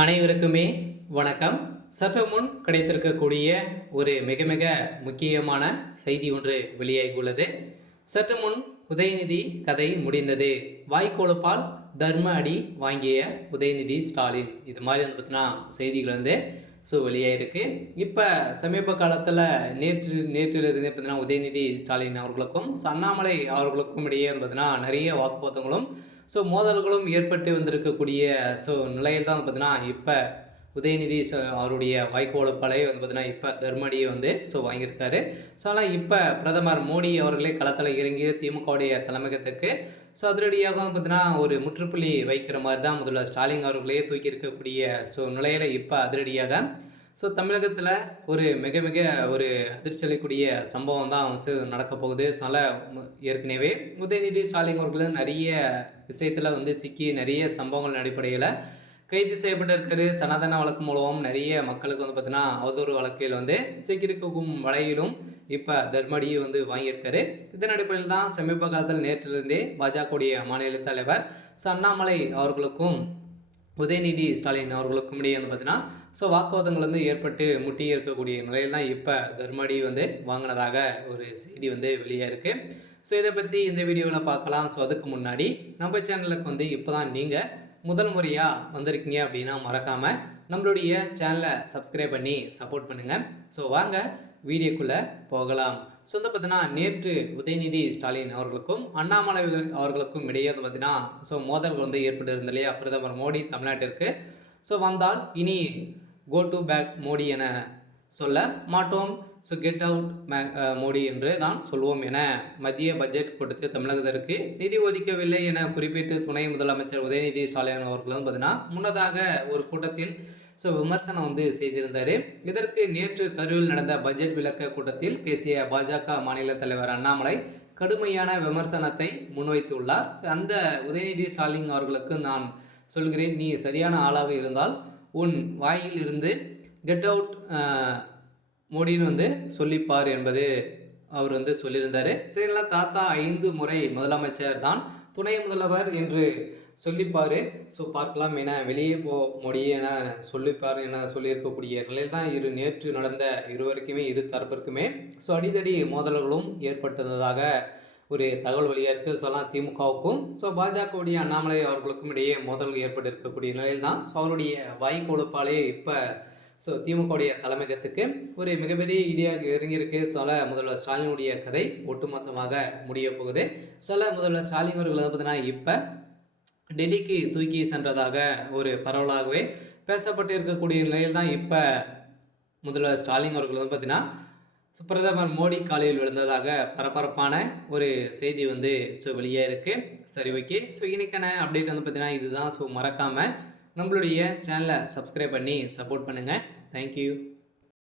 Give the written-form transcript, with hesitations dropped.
அனைவருக்குமே வணக்கம். சற்று முன் கிடைத்திருக்கக்கூடிய ஒரு மிக மிக முக்கியமான செய்தி ஒன்று வெளியாகியுள்ளது. சற்று முன் உதயநிதி கதை முடிந்தது, வாய்க்கோலுப்பால் தர்ம அடி வாங்கிய உதயநிதி ஸ்டாலின், இது மாதிரி வந்து பார்த்தீங்கன்னா செய்திகள் வந்து வெளியாயிருக்கு. இப்போ சமீப காலத்தில் நேற்றிலிருந்தே பார்த்தீங்கன்னா உதயநிதி ஸ்டாலின் அவர்களுக்கும் அண்ணாமலை அவர்களுக்கும் இடையே வந்து பார்த்தீங்கன்னா நிறைய வாக்குவாதங்களும் மோதல்களும் ஏற்பட்டு வந்திருக்கக்கூடிய நிலையில் தான் பார்த்தீங்கன்னா இப்போ உதயநிதி அவருடைய வாய்க்கோலப்பாலே வந்து பார்த்தீங்கன்னா இப்போ தர்மடியை வந்து வாங்கியிருக்காரு. ஆனால் இப்போ பிரதமர் மோடி அவர்களே களத்தில் இறங்கி திமுகவுடைய தலைமையகத்துக்கு அதிரடியாக பார்த்தீங்கன்னா ஒரு முற்றுப்புள்ளி வைக்கிற மாதிரி தான் முதல்ல ஸ்டாலின் அவர்களே தூக்கி இருக்கக்கூடிய நிலையில் இப்போ அதிரடியாக தமிழகத்தில் ஒரு மிக மிக ஒரு அதிர்ச்சி அளிக்கக்கூடிய சம்பவம் தான் நடக்க போகுது. ஏற்கனவே உதயநிதி ஸ்டாலின் அவர்கள் நிறைய விஷயத்தில் வந்து சிக்கி நிறைய சம்பவங்கள் அடிப்படையில் கைது செய்யப்பட்டிருக்காரு. சனாதன வழக்கு மூலம் நிறைய மக்களுக்கு வந்து பார்த்தீங்கன்னா அவதூறு வழக்கில் வந்து சிக்கியிருக்கும் வலையிலும் இப்போ தர்மடியை வந்து வாங்கியிருக்காரு. இதன் அடிப்படையில் தான் சமீப காலத்தில் நேற்றிலிருந்தே பாஜகவுடைய மாநில தலைவர் அண்ணாமலை அவர்களுக்கும் உதயநிதி ஸ்டாலின் அவர்களுக்கும் இடையே வந்து பார்த்தீங்கன்னா வாக்குவாதங்கள் வந்து ஏற்பட்டு முட்டி இருக்கக்கூடிய நிலையில் தான் இப்போ தர்மடி வந்து வாங்கினதாக ஒரு செய்தி வந்து வெளியே இருக்குது. இதை பற்றி இந்த வீடியோவில் பார்க்கலாம். அதுக்கு முன்னாடி நம்ம சேனலுக்கு வந்து இப்போ தான் நீங்கள் முதல் முறையாக வந்திருக்கீங்க அப்படின்னா மறக்காமல் நம்மளுடைய சேனலை சப்ஸ்கிரைப் பண்ணி சப்போர்ட் பண்ணுங்கள். வாங்க வீடியோக்குள்ளே போகலாம். வந்து பார்த்தீங்கன்னா நேற்று உதயநிதி ஸ்டாலின் அவர்களுக்கும் அண்ணாமலை அவர்களுக்கும் இடையே வந்து பார்த்தீங்கன்னா மோதல்கள் வந்து ஏற்பட்டு இருந்த இல்லையா, பிரதமர் மோடி தமிழ்நாட்டிற்கு வந்தால் இனி கோ டு பேக் மோடி என சொல்ல மாட்டோம், கெட் அவுட் மோடி என்று தான் சொல்வோம் என மத்திய பட்ஜெட் கொடுத்து தமிழகத்திற்கு நிதி ஒதுக்கவில்லை என குறிப்பிட்டு துணை முதலமைச்சர் உதயநிதி ஸ்டாலின் அவர்கள் வந்து பார்த்தீங்கன்னா முன்னதாக ஒரு கூட்டத்தில் விமர்சனம் வந்து செய்திருந்தார். இதற்கு நேற்று கரூரில் நடந்த பட்ஜெட் விளக்க கூட்டத்தில் பேசிய பாஜக மாநில தலைவர் அண்ணாமலை கடுமையான விமர்சனத்தை முன்வைத்துள்ளார். அந்த உதயநிதி ஸ்டாலின் அவர்களுக்கு நான் சொல்கிறேன், நீ சரியான ஆளாக இருந்தால் உன் வாயில் இருந்து கெட் அவுட் மோடின்னு வந்து சொல்லிப்பார் என்பது அவர் வந்து சொல்லியிருந்தார். சரிங்களா, தாத்தா 5 முறை முதலமைச்சர் தான் துணை முதல்வர் என்று சொல்லிப்பார், பார்க்கலாம் என வெளியே மோடி என சொல்லிப்பார் என சொல்லியிருக்கக்கூடிய நிலையில் தான் நேற்று நடந்த இருவருக்குமே இரு தரப்பிற்குமே அடிதடி மோதல்களும் ஏற்பட்டதாக ஒரு தகவல் வெளியாக இருக்குது. திமுகவுக்கும் பாஜகவுடைய அண்ணாமலை அவர்களுக்கும் இடையே மோதல் ஏற்பட்டு இருக்கக்கூடிய நிலையில் தான் அவருடைய வாய்க்கொழுப்பாலே இப்போ திமுகவுடைய தலைமையகத்துக்கு ஒரு மிகப்பெரிய இடியாக இறங்கியிருக்கு. முதல்வர் ஸ்டாலினுடைய கதை ஒட்டுமொத்தமாக முடிய போகுது. முதல்வர் ஸ்டாலின் அவர்கள் வந்து பார்த்தீங்கன்னா இப்போ டெல்லிக்கு தூக்கி சென்றதாக ஒரு பரவலாகவே பேசப்பட்டு இருக்கக்கூடிய நிலையில் தான் இப்போ முதல்வர் ஸ்டாலின் அவர்கள் வந்து பார்த்தீங்கன்னா பிரதமர் மோடி காலையில் விழுந்ததாக பரபரப்பான ஒரு செய்தி வந்து வெளியே இருக்குது. சரி, ஓகே. இன்னைக்கான அப்டேட் வந்து பார்த்தீங்கன்னா இதுதான். மறக்காமல் நம்மளுடைய சேனலை சப்ஸ்கிரைப் பண்ணி சப்போர்ட் பண்ணுங்கள். தேங்க்யூ.